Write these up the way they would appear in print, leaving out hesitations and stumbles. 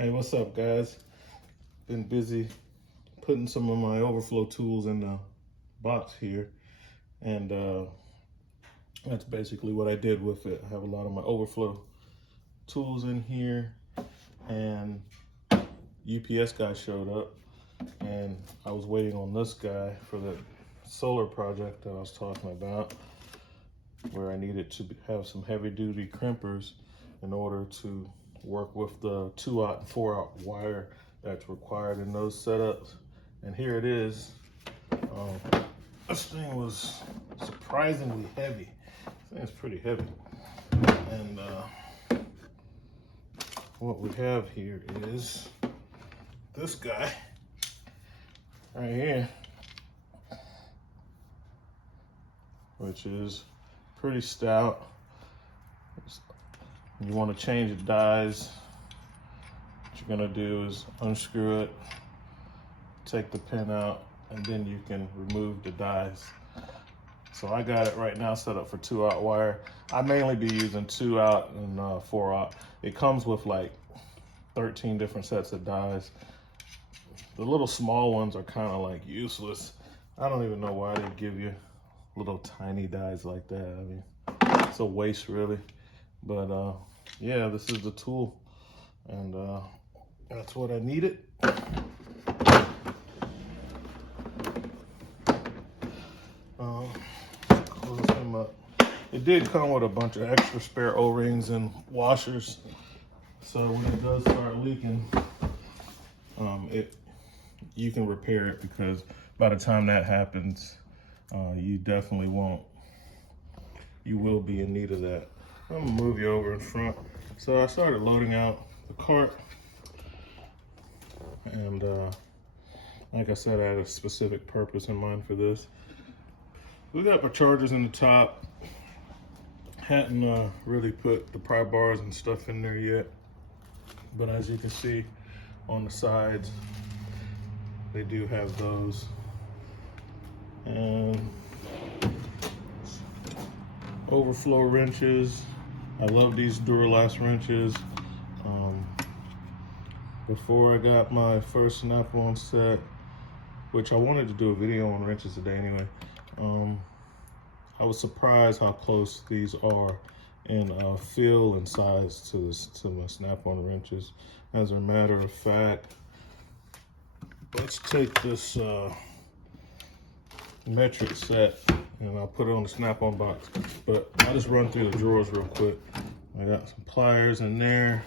Hey, what's up, guys? Been busy putting some of my overflow tools in the box here, and that's basically what I did with it. I have a lot of my overflow tools in here, and UPS guy showed up, and I was waiting on this guy for the solar project that I was talking about, where I needed to have some heavy-duty crimpers in order to work with the 2-aught and 4-aught wire that's required in those setups. And here it is. This thing was surprisingly heavy. This thing's pretty heavy. And what we have here is this guy right here, which is pretty stout. You want to change the dies. What you're gonna do is unscrew it, take the pin out, and then you can remove the dies. So I got it right now set up for 2-aught wire. I mainly be using 2-aught and 4-aught. It comes with like 13 different sets of dies. The little small ones are kind of like useless. I don't even know why they give you little tiny dies like that. I mean, it's a waste really. But yeah, this is the tool, and that's what I needed. Close him up. It did come with a bunch of extra spare O-rings and washers, so when it does start leaking, you can repair it, because by the time that happens, you will be in need of that. I'm gonna move you over in front. So I started loading out the cart, and like I said, I had a specific purpose in mind for this. We got my chargers in the top. Hadn't really put the pry bars and stuff in there yet, but as you can see on the sides, they do have those. And overflow wrenches. I love these Duralast wrenches. Before I got my first snap-on set, which I wanted to do a video on wrenches today anyway, I was surprised how close these are in feel and size to my snap-on wrenches. As a matter of fact, let's take this metric set and I'll put it on the snap-on box. But I'll just run through the drawers real quick. I got some pliers in there,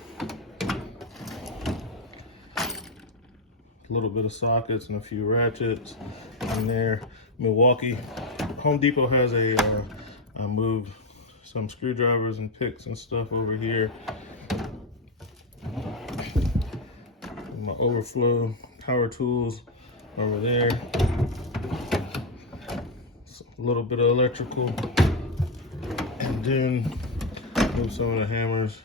a little bit of sockets and a few ratchets in there. Home Depot has I moved some screwdrivers and picks and stuff over here. My overflow power tools over there. A little bit of electrical, and then move some of the hammers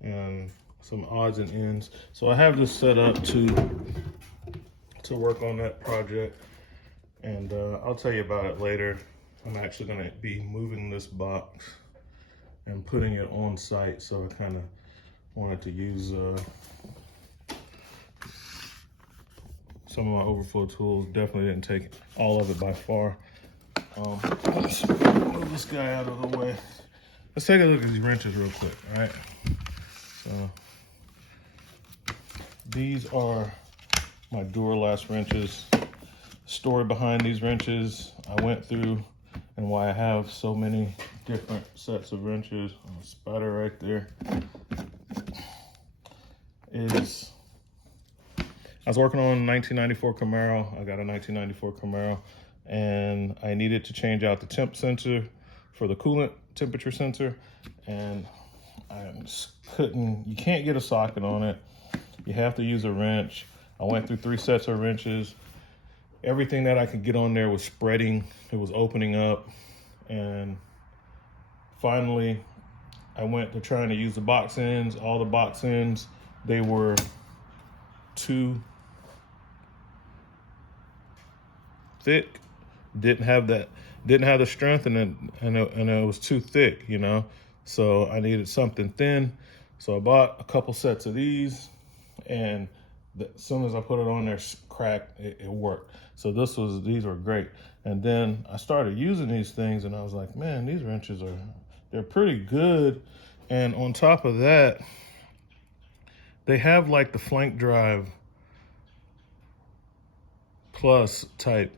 and some odds and ends. So I have this set up to work on that project, and I'll tell you about it later. I'm actually going to be moving this box and putting it on site, so I kind of wanted to use some of my overflow tools. Definitely didn't take all of it by far. Let's move this guy out of the way. Let's take a look at these wrenches real quick, all right? So these are my Duralast wrenches. Story behind these wrenches, I went through, and why I have so many different sets of wrenches. Spider right there. I was working on a 1994 Camaro. I got a 1994 Camaro, and I needed to change out the temp sensor for the coolant temperature sensor, and I just couldn't. You can't get a socket on it. You have to use a wrench. I went through 3 sets of wrenches. Everything that I could get on there was spreading. It was opening up, and finally I went to trying to use the box ends. All the box ends, they were too thick. Didn't have the strength, and it was too thick, you know. So I needed something thin. So I bought a couple sets of these, and as soon as I put it on there, crack, it worked. So these were great. And then I started using these things, and I was like, man, these wrenches they're pretty good. And on top of that, they have like the flank drive plus type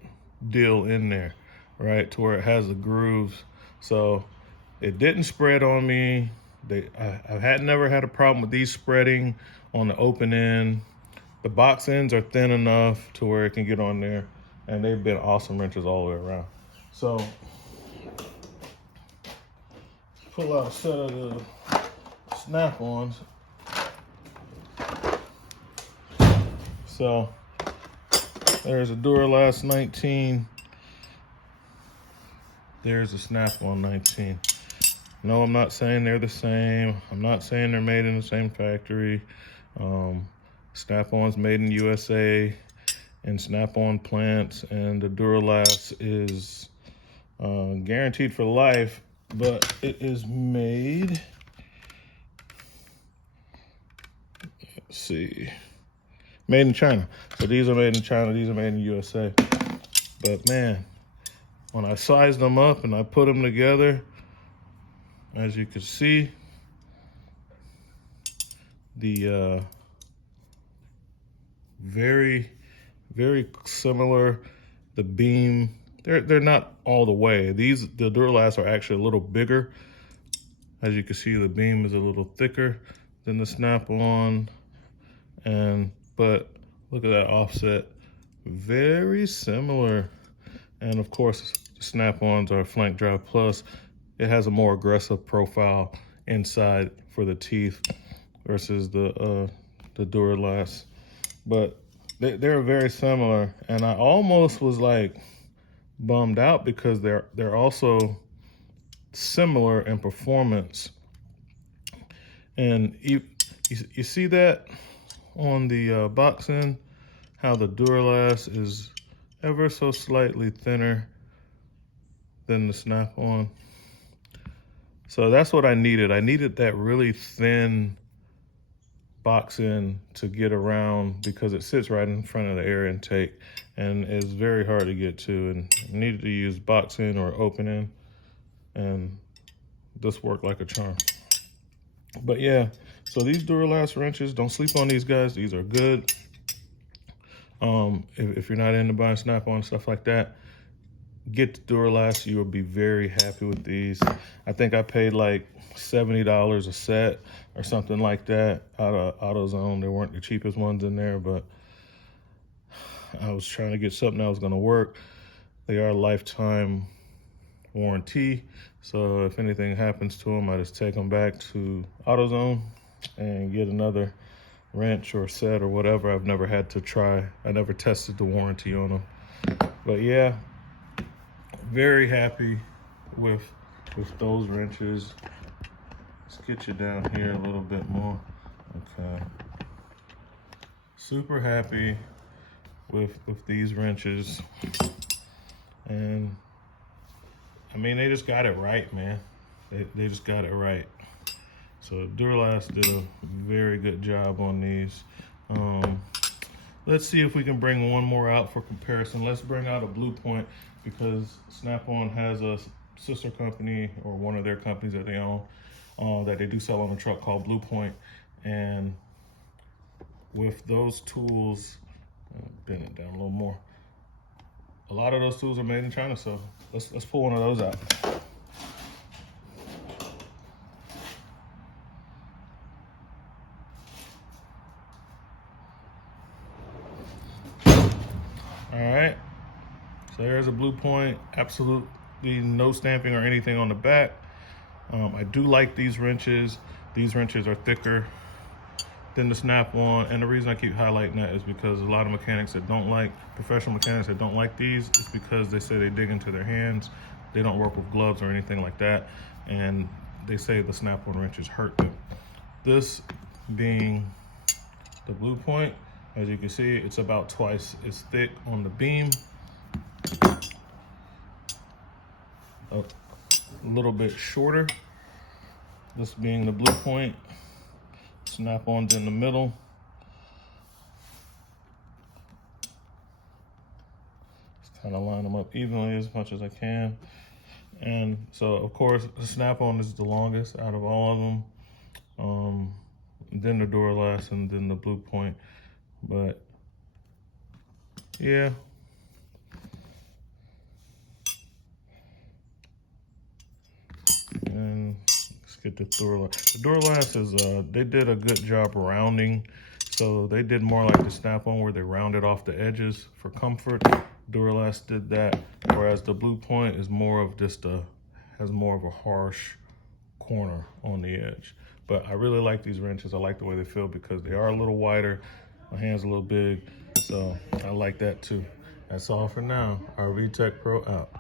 deal in there, right? To where it has the grooves. So it didn't spread on me. I had never had a problem with these spreading on the open end. The box ends are thin enough to where it can get on there, and they've been awesome wrenches all the way around. So pull out a set of the snap-ons. So there's a Duralast 19. There's a snap-on 19. No, I'm not saying they're the same. I'm not saying they're made in the same factory. Snap-on's made in USA and snap-on plants, and the Duralast is guaranteed for life, but it is made, let's see, made in China. So these are made in China, these are made in USA. But man, when I sized them up and I put them together, as you can see, the very, very similar. The beam, they're not all the way. The Duralasts are actually a little bigger. As you can see, the beam is a little thicker than the snap-on, but look at that offset, very similar. And of course, snap-ons are flank drive plus. It has a more aggressive profile inside for the teeth versus the Duralast. But they're very similar, and I almost was like bummed out because they're also similar in performance. And you see that on the box end, how the Duralast is ever so slightly thinner than the snap-on. So that's what I needed. I needed that really thin box end to get around, because it sits right in front of the air intake and it's very hard to get to, and I needed to use box end or open end, and this worked like a charm. But yeah, so these Duralast wrenches, don't sleep on these guys. These are good. If you're not into buying snap-on stuff like that, get the Duralast. You will be very happy with these. I think I paid like $70 a set or something like that out of AutoZone. They weren't the cheapest ones in there, but I was trying to get something that was going to work. They are lifetime warranty, so if anything happens to them, I just take them back to AutoZone and get another wrench or set or whatever. I've never had to try. I never tested the warranty on them. But yeah, very happy with those wrenches. Let's get you down here a little bit more. Okay. Super happy with these wrenches. And I mean, they just got it right, man. They just got it right. So Duralast did a very good job on these. Let's see if we can bring one more out for comparison. Let's bring out a Blue Point, because Snap-on has a sister company, or one of their companies that they own, that they do sell on the truck, called Blue Point. And with those tools, bend it down a little more. A lot of those tools are made in China, so let's pull one of those out. All right, so there's a Blue Point, absolutely no stamping or anything on the back. I do like these wrenches. These wrenches are thicker than the Snap-on, and the reason I keep highlighting that is because a lot of mechanics that don't like, professional mechanics that don't like these, is because they say they dig into their hands. They don't work with gloves or anything like that, and they say the Snap-on wrenches hurt them. This being the Blue Point, as you can see, it's about twice as thick on the beam, a little bit shorter. This being the Blue Point, Snap-on's in the middle. trying to line them up evenly as much as I can. And so, of course, the snap-on is the longest out of all of them. Then the Duralast, and then the Blue Point. But yeah. And let's get the Duralast. The Duralast is, they did a good job rounding. So they did more like the snap-on where they rounded off the edges for comfort. Duralast did that, whereas the Blue Point is more of just has more of a harsh corner on the edge. But I really like these wrenches. I like the way they feel because they are a little wider. My hand's a little big, so I like that too. That's all for now. Our VTech Pro out.